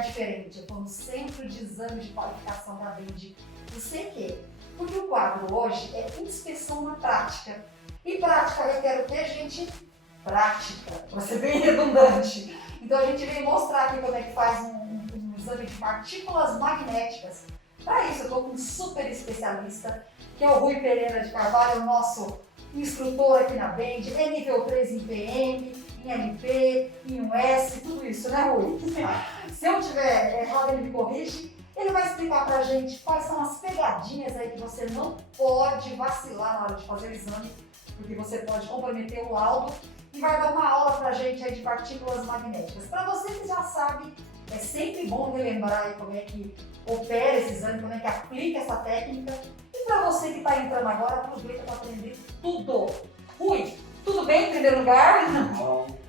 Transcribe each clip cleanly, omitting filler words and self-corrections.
lugar diferente. Eu estou no Centro de Exame de Qualificação da BEND do CQ. Porque o quadro hoje é inspeção na prática. E prática requer o quê, gente? Prática, para ser bem redundante. Então a gente veio mostrar aqui como é que faz um exame de partículas magnéticas. Para isso eu estou com um super especialista, que é o Rui Pereira de Carvalho, o nosso instrutor aqui na BEND, é nível 3 em PM, em MP, em US, tudo isso, né, Rui? Se eu tiver errado, ele me corrige. Ele vai explicar pra gente quais são as pegadinhas aí que você não pode vacilar na hora de fazer o exame, porque você pode comprometer o laudo, e vai dar uma aula pra gente aí de partículas magnéticas. Para você que já sabe, é sempre bom relembrar aí como é que opera esse exame, como é que aplica essa técnica. E para você que está entrando agora, aproveita para aprender tudo. Rui, tudo bem em primeiro lugar?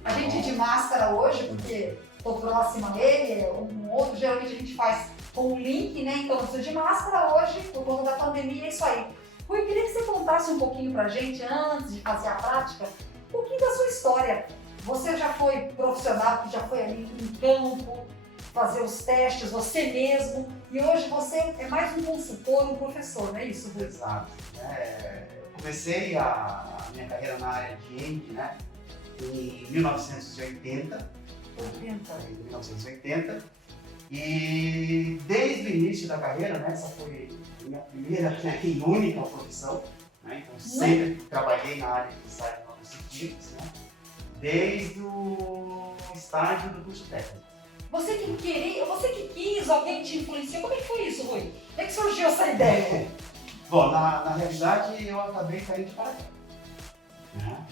A gente de máscara hoje, porque estou próxima a ele, um outro, geralmente a gente faz com um link, né? Então eu preciso de máscara hoje, por conta da pandemia, é isso aí. Rui, eu queria que você contasse um pouquinho pra gente, antes de fazer a prática, um pouquinho da sua história. Você já foi profissional, já foi ali em campo, fazer os testes, você mesmo, e hoje você é mais um consultor, um professor, não é isso, Rui? Exato. Eu comecei a minha carreira na área de END, né, em 1980. 1980. E desde o início da carreira, né, essa foi a minha primeira e única profissão, né, então sempre trabalhei na área de design de novos científicos, né, desde o estágio do curso técnico. Você que queria, você que quis, alguém te influenciou, como é que foi isso, Rui? Como é que surgiu essa ideia? Bom, na realidade eu acabei caindo de paraquedas, né?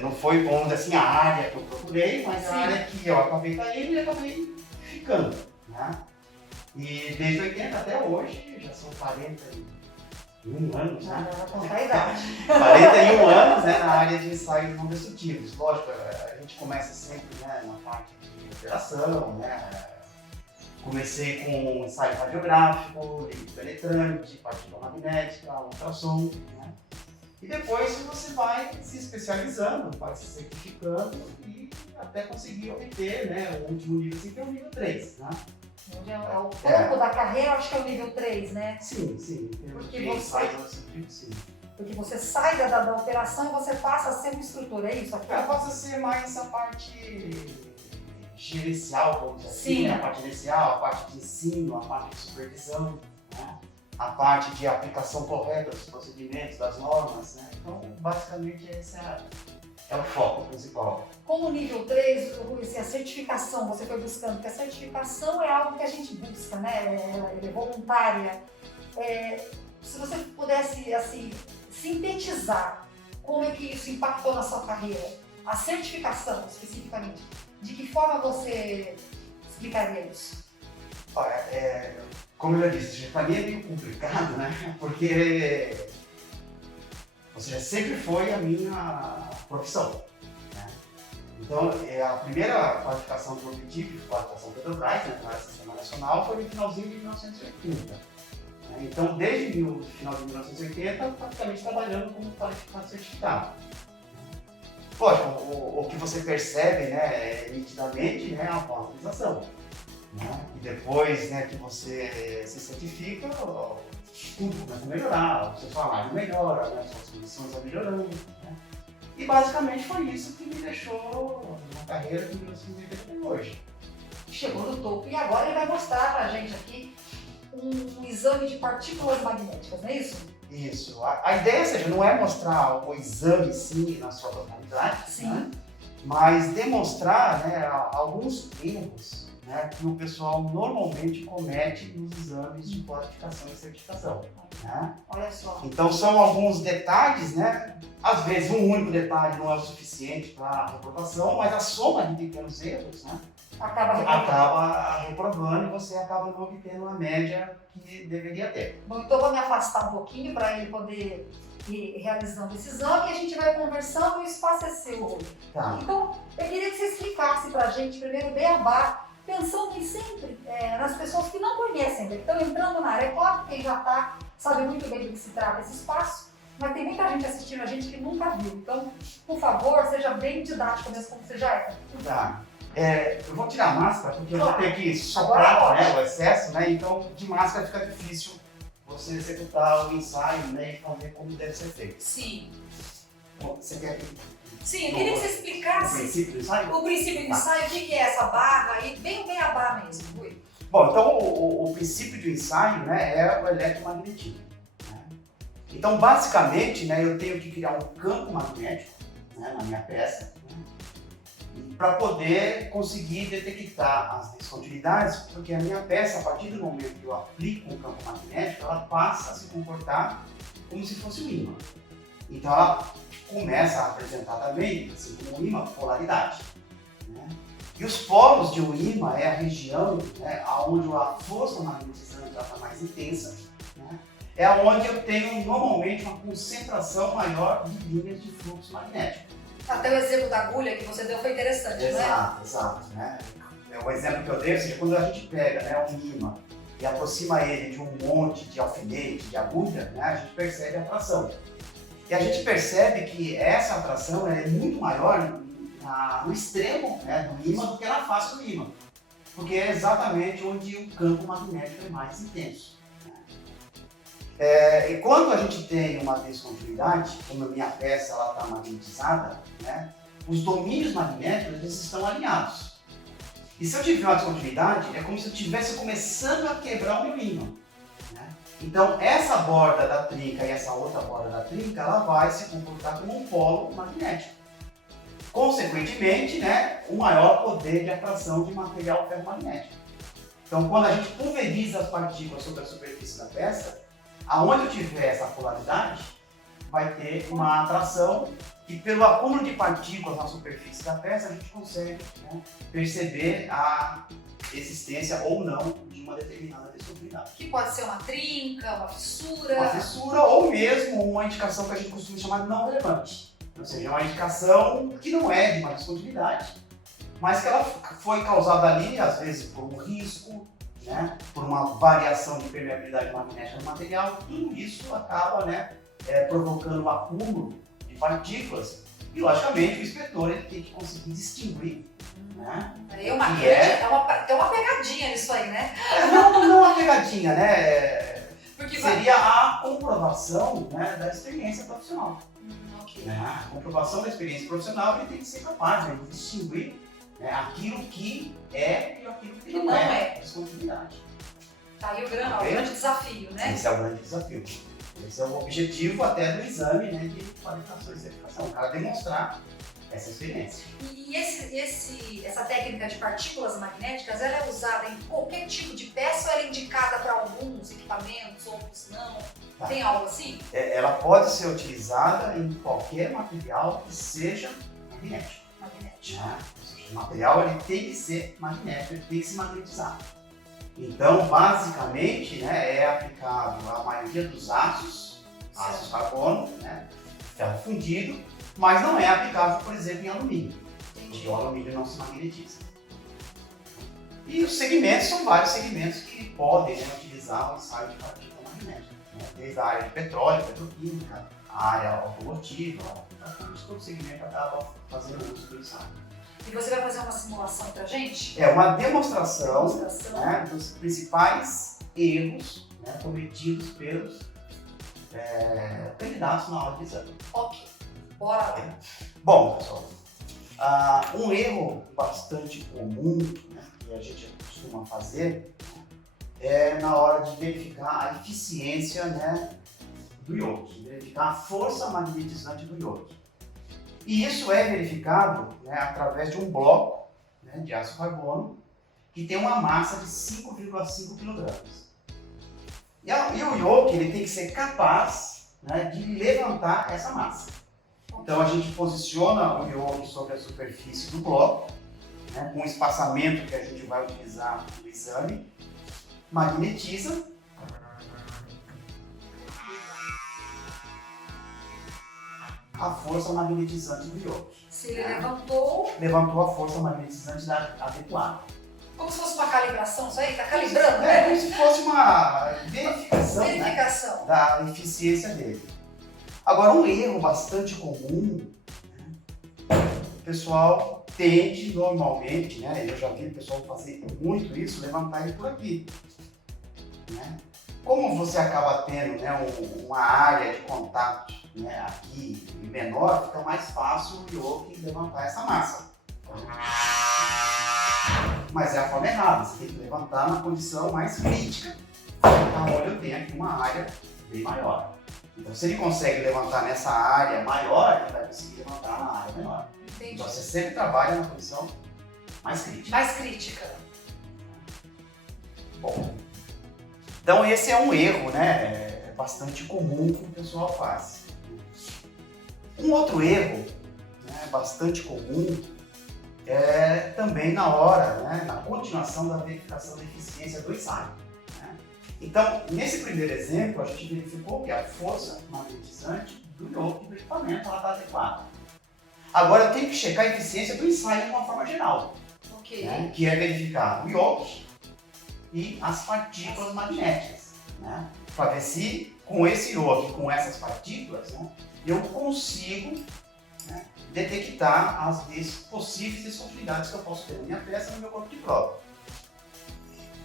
Não foi, vamos dizer assim, a área que eu procurei, mas a área que eu acabei caindo e acabei ficando, né? E desde 80 até hoje, já são 41 anos, né? Conta a idade. 41 anos, né, na área de ensaios não destrutivos. Lógico, a gente começa sempre, né, na parte de operação, né? Comecei com um ensaio radiográfico, eletrônico, de partícula magnética, ultrassom, né? E depois você vai se especializando, vai se certificando e até conseguir obter, né, o último nível, assim, que é o nível 3, né? Onde é o topo da carreira, acho que é o nível 3, né? Sim, sim. Porque Sim. Porque você sai da operação e você passa a ser um instrutor, é isso? Ela passa a ser mais essa parte gerencial, vamos dizer assim, a parte gerencial, a parte de ensino, a parte de supervisão, né? A parte de aplicação correta dos procedimentos, das normas, né? Então, basicamente, esse é o foco principal. Como nível 3, assim, a certificação você foi buscando, porque a certificação é algo que a gente busca, né? Ela é voluntária. Se você pudesse, assim, sintetizar como é que isso impactou na sua carreira, a certificação, especificamente, de que forma você explicaria isso? Olha, como eu já disse, para mim é meio complicado, né? Porque sempre foi a minha profissão, né? Então, a primeira qualificação que eu obtive, qualificação Petrobras, né, na área do Sistema Nacional, foi no finalzinho de 1980. Né? Então, desde o final de 1980, praticamente trabalhando como qualificado certificado. Lógico, o que você percebe, né, nitidamente, né, a valorização. Né? E depois, né, que você se certifica, tudo começa a melhorar, o seu salário melhora, né, suas condições vão melhorando. Né? E basicamente foi isso que me deixou na carreira que me até hoje. Chegou no topo e agora ele vai mostrar pra gente aqui um exame de partículas magnéticas, não é isso? Isso. A ideia, seja, não é mostrar o exame sim na sua totalidade, né? Mas demonstrar, né, alguns erros, né, que o pessoal normalmente comete nos exames de qualificação e certificação. Né? Olha só. Então são alguns detalhes, né? Às vezes um único detalhe não é o suficiente para a reprovação, mas a soma de pequenos erros, né, acaba reprovando e você acaba não obtendo a média que deveria ter. Bom, então eu vou me afastar um pouquinho para ele poder ir realizando esse exame e a gente vai conversando e o espaço é seu. Tá. Então, eu queria que você explicasse para a gente primeiro o beabá, pensando sempre nas pessoas que não conhecem, que estão entrando na área. É claro que quem já está sabe muito bem do que se trata esse espaço, mas tem muita gente assistindo a gente que nunca viu. Então, por favor, seja bem didático mesmo como você já é. Tá. Eu vou tirar a máscara porque eu vou Claro. ter que Agora soprar, pode. né, o excesso, né? Então de máscara fica difícil você executar o ensaio, né, e fazer como deve ser feito. Sim. Bom, você quer que Sim, eu queria que você o explicasse princípio do ensaio? o princípio do ensaio, o que é essa barra e bem beabá mesmo, Rui. Bom, então o princípio do ensaio, né, é o eletromagnetismo. Né? Então, basicamente, né, eu tenho que criar um campo magnético, né, na minha peça, né, para poder conseguir detectar as descontinuidades, porque a minha peça, a partir do momento que eu aplico um campo magnético, ela passa a se comportar como se fosse um ímã. Então, ela começa a apresentar também, assim como um ímã, polaridade. Né? E os polos de um ímã é a região, né, onde a força magnetizante está mais intensa, né? É onde eu tenho normalmente uma concentração maior de linhas de fluxo magnético. Até o exemplo da agulha que você deu foi interessante, né? Exato. Né? O exemplo que eu dei, ou seja, quando a gente pega, né, um ímã e aproxima ele de um monte de alfinete, de agulha, né, a gente percebe a atração. E a gente percebe que essa atração é muito maior no extremo, né, do ímã do que na face do ímã, porque é exatamente onde o campo magnético é mais intenso. E quando a gente tem uma descontinuidade, como a minha peça está magnetizada, né, os domínios magnéticos eles estão alinhados. E se eu tiver uma descontinuidade, é como se eu estivesse começando a quebrar o meu ímã. Né? Então essa borda da trinca e essa outra borda da trinca, ela vai se comportar como um polo magnético. Consequentemente, né, o maior poder de atração de material ferromagnético. Então, quando a gente pulveriza as partículas sobre a superfície da peça, aonde eu tiver essa polaridade, vai ter uma atração e pelo acúmulo de partículas na superfície da peça, a gente consegue, né, perceber a existência ou não de uma determinada descontinuidade. Que pode ser uma trinca, uma fissura. Uma fissura ou mesmo uma indicação que a gente costuma chamar de não relevante. Ou seja, é uma indicação que não é de uma descontinuidade, mas que ela foi causada ali, às vezes, por um risco, né, por uma variação de permeabilidade magnética do material. Tudo isso acaba, né, provocando o acúmulo de partículas e, logicamente, o inspetor ele tem que conseguir distinguir. Né, Tem uma pegadinha nisso aí, né? não uma pegadinha, né? Porque Seria a comprovação, né, da experiência profissional. ok. A comprovação da experiência profissional ele tem que ser capaz, né, de distinguir, né, aquilo que é e aquilo que não é descontinuidade. Tá aí o grande desafio, né? Esse é o grande desafio. Esse é o objetivo até do exame, né, de qualificação e certificação, o cara demonstrar essa experiência. E essa técnica de partículas magnéticas, ela é usada em qualquer tipo de peça ou ela é indicada para alguns equipamentos, outros não? Tá. Tem algo assim? Ela pode ser utilizada em qualquer material que seja magnético. Magnético. Né? Ou seja, o material ele tem que ser magnético, ele tem que se magnetizar. Então, basicamente, né, é aplicável a maioria dos aços carbono, né, ferro fundido, mas não é aplicável, por exemplo, em alumínio, porque o alumínio não se magnetiza. E os segmentos são vários segmentos que podem, né, utilizar o ensaio de partícula magnética, né, desde a área de petróleo, petroquímica, a área automotiva, todo segmento acaba fazendo uso do ensaio. E você vai fazer uma simulação pra gente? É uma demonstração, né, dos principais erros, né, cometidos pelos candidatos na hora de exame. Ok, bora lá. Bom, pessoal, um erro bastante comum, né, que a gente costuma fazer é na hora de verificar a eficiência, né, do iodo, verificar a força magnetizante do iodo. E isso é verificado, né, através de um bloco, né, de aço carbono que tem uma massa de 5,5 kg. E o yoke ele tem que ser capaz, né, de levantar essa massa. Então a gente posiciona o yoke sobre a superfície do bloco, né, com o espaçamento que a gente vai utilizar no exame, magnetiza. A força magnetizante do yoke. Se ele levantou a força magnetizante adequada. como se fosse uma calibração, isso aí? Tá calibrando, É né? como se fosse uma verificação, Verificação. né, da eficiência dele. Agora, um erro bastante comum, né, o pessoal tende normalmente, né, eu já vi o pessoal fazer muito isso, levantar ele por aqui. Né? Como você acaba tendo, né, uma área de contato, né, aqui menor, fica mais fácil o yoke levantar essa massa. Mas é a forma errada, você tem que levantar na posição mais crítica, onde eu tenho aqui uma área bem maior. Então, se ele consegue levantar nessa área maior, ele vai conseguir levantar na área menor. Entendi. Então, você sempre trabalha na posição mais crítica. Mais crítica. Bom, então esse é um erro, né? É bastante comum que o pessoal faz. Um outro erro, né, bastante comum, é também na hora, né, na continuação da verificação da eficiência do ensaio. Né? Então, nesse primeiro exemplo, a gente verificou que a força magnetizante do yoke do equipamento está adequada. Agora eu tenho que checar a eficiência do ensaio de uma forma geral, Ok. né, que é verificar o yoke e as partículas magnéticas, né, para ver se com esse yoke, com essas partículas, né, eu consigo, né, detectar as possíveis descontinuidades que eu posso ter na minha peça no meu corpo de prova.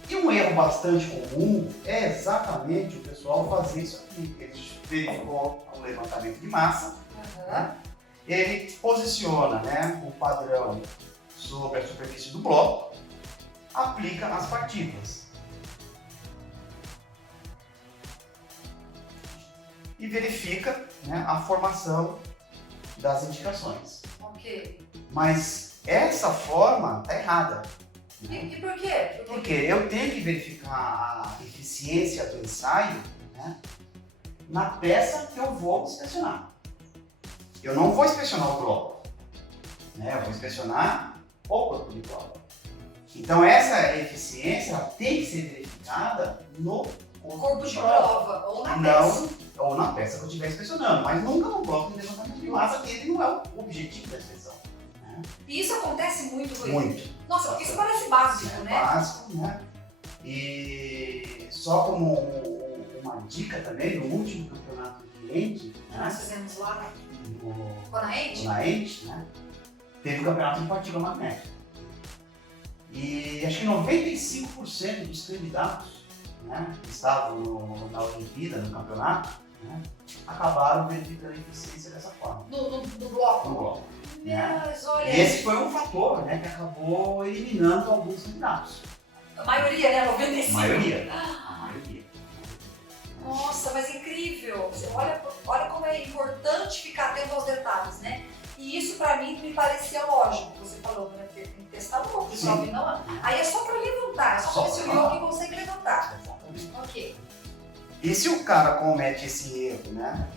E um erro bastante comum é exatamente o pessoal fazer isso aqui. Ele verificou o levantamento de massa, né? Ele posiciona, né, o padrão sobre a superfície do bloco, aplica as partículas e verifica, né, a formação das indicações. Ok. Mas essa forma está errada. Né? E por quê? Porque eu tenho que verificar a eficiência do ensaio, né, na peça que eu vou inspecionar. Eu não vou inspecionar o bloco, né? Eu vou inspecionar o corpo de prova. Então essa eficiência ela tem que ser verificada no Corpo de prova, ou na não, peça. ou na peça que eu estiver inspecionando, mas nunca no bloco de levantamento de massa, que ele não é o objetivo da inspeção. Né? E isso acontece muito com ele. Muito. Nossa, porque isso parece básico, É né? básico, né? E só como uma dica também, no último campeonato de cliente, Que nós né? fizemos lá No Conaente. Ente, né? Teve um campeonato de partícula magnética. E acho que 95% dos candidatos, né, que estavam na Olimpíada, no campeonato, né, acabaram verificando a eficiência dessa forma. No bloco. No bloco. Né? Mas olha, E esse foi um fator, né, que acabou eliminando alguns candidatos. a maioria, né? A 95. maioria. A maioria. Nossa, mas incrível. Você olha como é importante ficar atento aos detalhes, né? E isso pra mim me parecia lógico. Você falou, né? Tem que testar um pouco, pessoal. Sim. Não, aí é só pra levantar, é só pra ver se o yoke consegue levantar. Exatamente. Ok. E se o cara comete esse erro, né,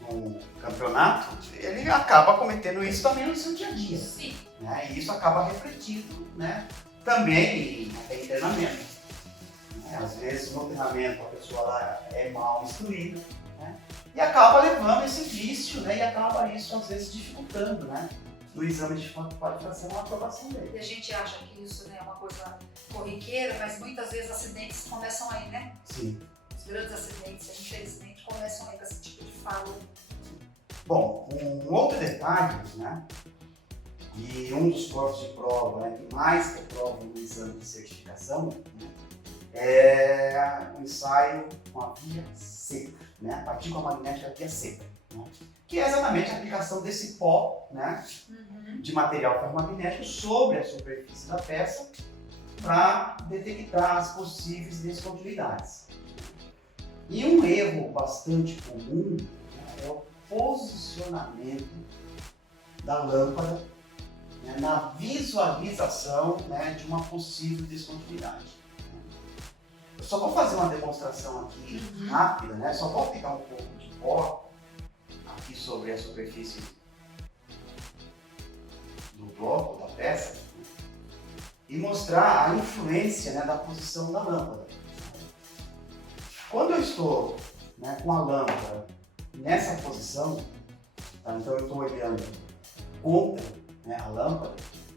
no campeonato, ele acaba cometendo isso também no seu dia a dia. Sim. Né? E isso acaba refletindo, né, também em treinamento. Né? Às vezes no treinamento a pessoa lá é mal instruída, né? E acaba levando esse vício, né? E acaba isso às vezes dificultando, né, no exame de qualificação a aprovação dele. E a gente acha que isso, né, é uma coisa corriqueira, mas muitas vezes acidentes começam aí, né? Sim. Os grandes acidentes, infelizmente, começam aí com esse tipo de fala. Bom, um outro detalhe, né, e um dos corpos de prova, né, que mais reprovam no exame de certificação, né, é o ensaio com a via seca, né, a partícula magnética via seca, né, que é exatamente a aplicação desse pó, né, de material ferromagnético sobre a superfície da peça para detectar as possíveis descontinuidades. E um erro bastante comum, né, é o posicionamento da lâmpada, né, na visualização, né, de uma possível descontinuidade. Eu só vou fazer uma demonstração aqui rápida, né, só vou aplicar um pouco de pó aqui sobre a superfície do bloco, da peça, e mostrar a influência, né, da posição da lâmpada. Quando eu estou, né, com a lâmpada nessa posição, tá, então eu estou olhando contra, né, a lâmpada,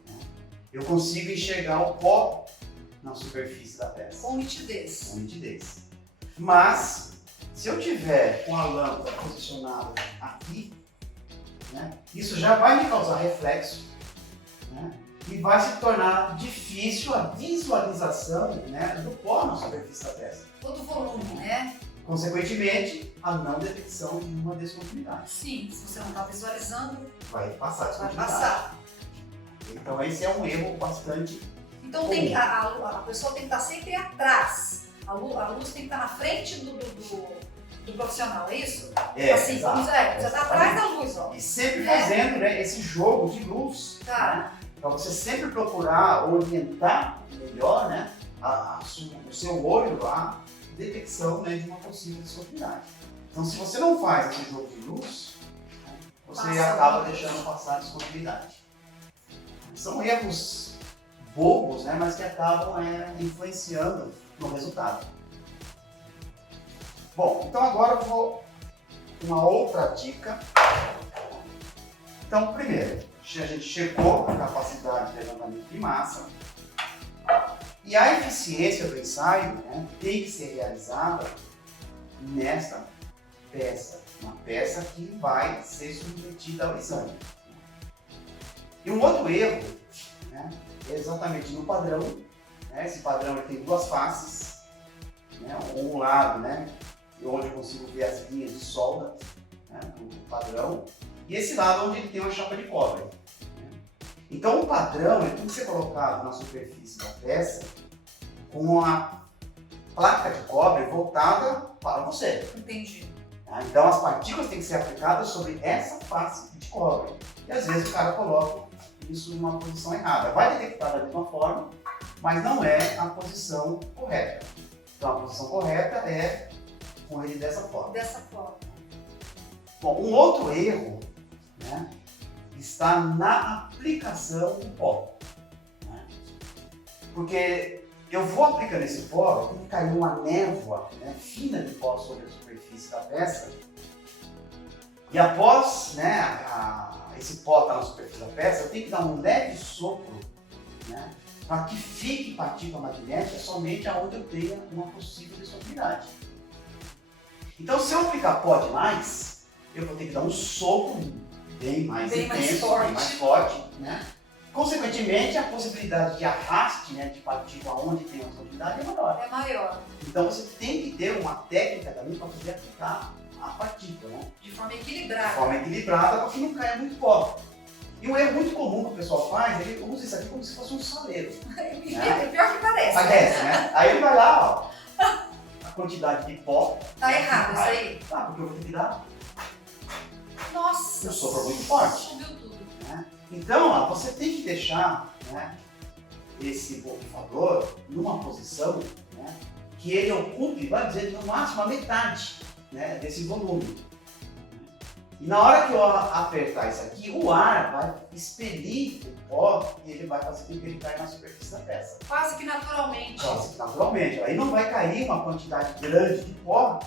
né, eu consigo enxergar o pó na superfície da peça. Com nitidez. Com nitidez. Mas, se eu tiver com a lâmpada posicionada aqui, né, isso já vai me causar reflexo, né? E vai se tornar difícil a visualização, né, do pó na superfície da peça. Todo volume, né? Consequentemente, a não detecção de uma descontinuidade. Sim, se você não está visualizando, Vai passar a vai descontinuidade. passar. Então esse é um erro bastante Então a pessoa tem que estar sempre atrás. A luz tem que estar na frente do profissional, é isso? Assim, exato. você está atrás da luz, ó. E sempre Né? fazendo, né, esse jogo de luz, Tá. para você sempre procurar orientar melhor, né, o seu olho à detecção, né, de uma possível descontinuidade. Então, se você não faz esse jogo de luz, né, você Passa acaba a luz. deixando passar a descontinuidade. São erros bobos, né, mas que acabam influenciando no resultado. Bom, então agora eu vou uma outra dica. Então, primeiro, a gente checou a capacidade de levantamento de massa e a eficiência do ensaio, né, tem que ser realizada nesta peça, uma peça que vai ser submetida ao exame. E um outro erro, né, é exatamente no padrão, né, esse padrão ele tem duas faces, né, um lado, né, onde eu consigo ver as linhas de solda, né, do padrão, e esse lado onde ele tem uma chapa de cobre. Né. Então o padrão ele tem que ser colocado na superfície da peça com a placa de cobre voltada para você. Entendi. Tá? Então as partículas têm que ser aplicadas sobre essa face de cobre. E às vezes o cara coloca isso numa posição errada. Vai detectar da mesma forma, mas não é a posição correta. Então a posição correta é com ele dessa forma. Dessa forma. Bom, um outro erro, né, está na aplicação do pó. Né? Porque eu vou aplicando esse pó, tem que cair uma névoa, né, fina de pó sobre a superfície da peça. E após, né, esse pó estar na superfície da peça, eu tenho que dar um leve sopro, né, para que fique partícula magnética somente aonde eu tenha uma possível descontinuidade. Então, se eu aplicar pó demais, eu vou ter que dar um sopro bem mais intenso, bem mais forte, né? Consequentemente, a possibilidade de arraste, né, de partícula onde tem uma descontinuidade é maior. É maior. Então, você tem que ter uma técnica também para poder aplicar a partícula, né? De forma De equilibrada. forma equilibrada, para que não caia muito pó. E um erro muito comum que o pessoal faz, ele usa isso aqui como se fosse um saleiro. É pior que parece. Parece, né? Aí ele vai lá, ó, a quantidade de pó. Tá errado isso aí. Ah, porque eu vou ter que dar Nossa. um sopro muito forte. Subiu tudo. Né? Então, ó, você tem que deixar, né, esse borrifador numa posição, né, que ele ocupe, vai dizer, no máximo a metade, né, desse volume. E na hora que eu apertar isso aqui, o ar vai expelir o pó e ele vai fazer com que ele caia na superfície da peça. Quase que naturalmente. Quase que naturalmente. Aí não vai cair uma quantidade grande de pó,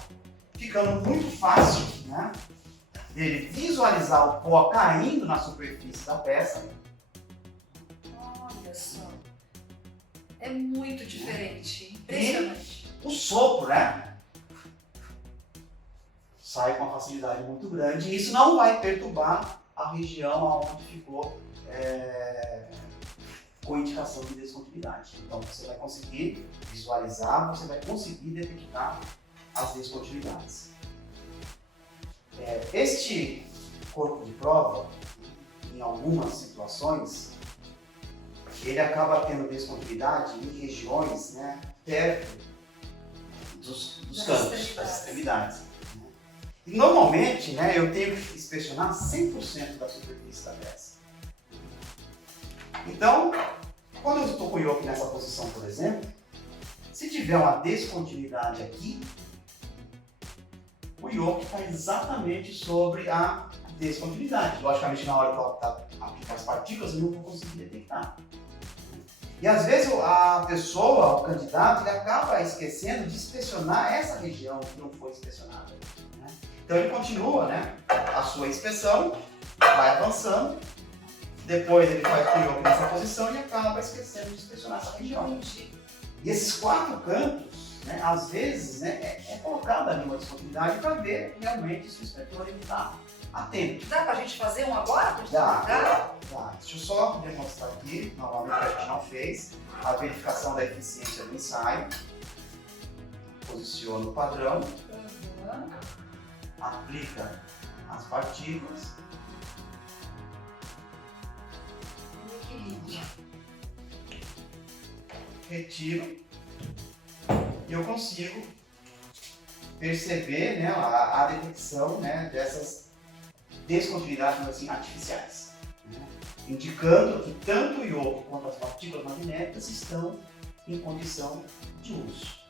ficando muito fácil, né, dele visualizar o pó caindo na superfície da peça. Olha só. É muito diferente. Impressionante. O sopro, né, sai com uma facilidade muito grande e isso não vai perturbar a região onde ficou com indicação de descontinuidade. Então você vai conseguir visualizar, você vai conseguir detectar as descontinuidades. Este corpo de prova, em algumas situações, ele acaba tendo descontinuidade em regiões, né, perto dos cantos, das extremidades. Né? E normalmente, né, eu tenho que inspecionar 100% da superfície da peça. Então, quando eu estou com o yoke nessa posição, por exemplo, se tiver uma descontinuidade aqui, o yoke está exatamente sobre a descontinuidade. Logicamente, na hora que eu aplicar as partículas, eu não vou conseguir detectar. E às vezes a pessoa, o candidato, ele acaba esquecendo de inspecionar essa região que não foi inspecionada. Né? Então ele continua, né, a sua inspeção, vai avançando, depois ele faz o yoke nessa posição e acaba esquecendo de inspecionar essa região. E esses 4 cantos, né, às vezes, né, é colocado ali uma descontinuidade para ver realmente se o inspetor está atento. Dá pra gente fazer um agora? Dá. Deixa eu só demonstrar aqui, novamente que a gente não fez, a verificação da eficiência do ensaio. Posiciona o padrão, aplica as partículas, Equilíbrio. retiro e eu consigo perceber, né, a detecção, né, dessas descontinuidades assim, artificiais, né, indicando que tanto o iodo quanto as partículas magnéticas estão em condição de uso.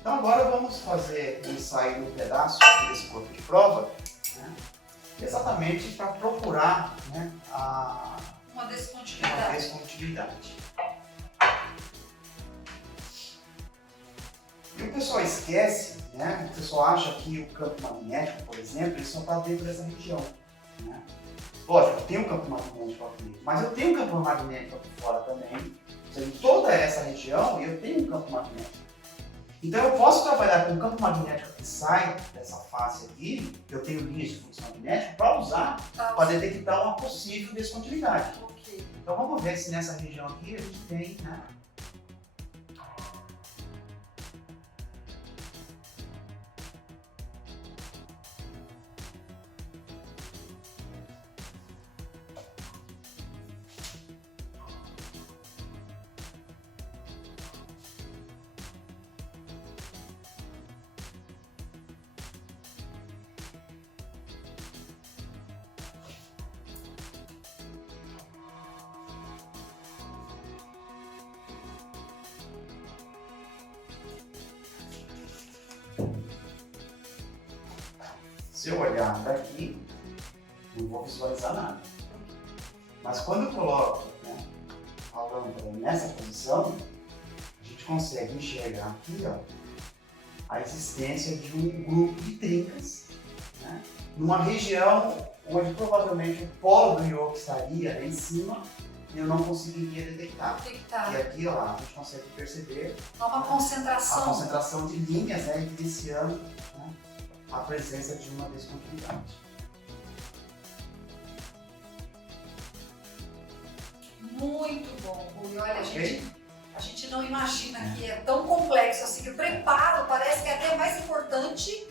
Então agora vamos fazer um ensaio de um pedaço desse corpo de prova, né, exatamente para procurar, né, Uma uma descontinuidade. descontinuidade. E o pessoal esquece, né? O pessoal acha que o campo magnético, por exemplo, ele só está dentro dessa região, né? Lógico, eu tenho um campo magnético aqui, mas eu tenho um campo magnético aqui fora também. Ou seja, em toda essa região eu tenho um campo magnético. Então eu posso trabalhar com o campo magnético que sai dessa face aqui, eu tenho linhas de fluxo magnético, para usar para detectar uma possível descontinuidade. Ok. Então vamos ver se nessa região aqui a gente tem, né? Se eu olhar daqui, não vou visualizar nada. Mas quando eu coloco, né, a lâmpada nessa posição, a gente consegue enxergar aqui, ó, a existência de um grupo de trincas, né, numa região onde provavelmente o polo do iodo estaria lá em cima e eu não conseguiria detectar. Detectar. E aqui, ó, a gente consegue perceber Dá uma a concentração. concentração de linhas, né, evidenciando, né, a presença de uma descontinuidade. Muito bom, Rui. Olha, Ok? a gente não imagina que é tão complexo assim, que o preparo parece que é até mais importante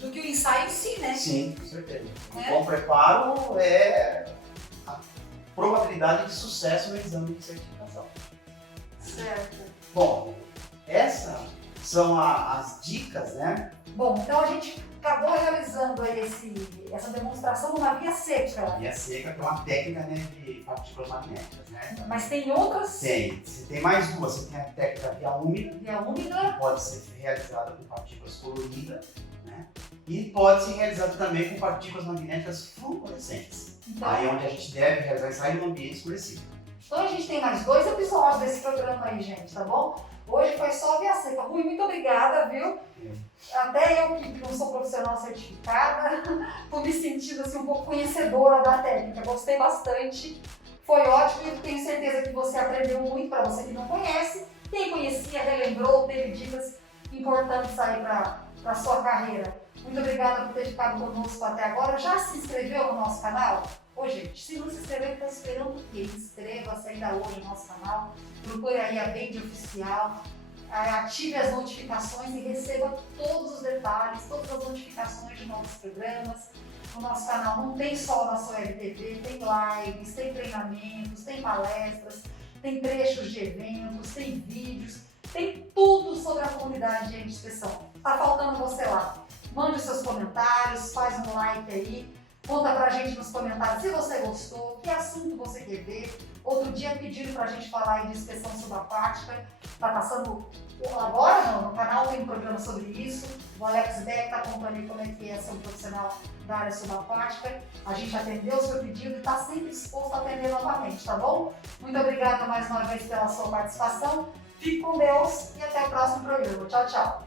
do que o ensaio em si, né? Sim, com certeza. Um É. bom preparo é a probabilidade de sucesso no exame de certificação. Certo. Bom, essas são as dicas, né? Bom, então a gente acabou realizando aí essa demonstração numa via seca, Via seca, que é uma técnica, né, de partículas magnéticas, né? mas tem outras Tem. Você tem mais duas. Você tem a técnica via úmida, via úmida. que pode ser realizada com partículas coloridas, né? E pode ser realizada também com partículas magnéticas fluorescentes. Então, Aí é onde a gente deve realizar ensaio no ambiente escurecido. então a gente tem mais 2 episódios desse programa aí, gente, tá bom? Hoje foi só via seca. Rui, muito obrigada, viu? Até eu que não sou profissional certificada, tô me sentindo assim, um pouco conhecedora da técnica. Gostei bastante. Foi ótimo e tenho certeza que você aprendeu muito para você que não conhece. Quem conhecia, relembrou, teve dicas importantes aí para a sua carreira. Muito obrigada por ter ficado conosco até agora. Já se inscreveu no nosso canal? Ô, gente, se não se inscreveu, está esperando o quê? Inscreva-se ainda hoje no nosso canal. Procure aí a Bend Oficial. Ative as notificações e receba todos os detalhes, todas as notificações de novos programas. No nosso canal não tem só a nossa WebTV, tem lives, tem treinamentos, tem palestras, tem trechos de eventos, tem vídeos, tem tudo sobre a comunidade de inspeção. Tá faltando você lá. Mande os seus comentários, faz um like aí, conta pra gente nos comentários se você gostou, que assunto você quer ver. Outro dia pediram pra gente falar aí de inspeção subaquática, tá passando agora não, no canal tem um programa sobre isso. O Alex Beck tá contando aí como é que é ser um profissional da área subaquática. A gente atendeu o seu pedido e tá sempre disposto a atender novamente, tá bom? Muito obrigada mais uma vez pela sua participação. Fique com Deus e até o próximo programa. Tchau, tchau.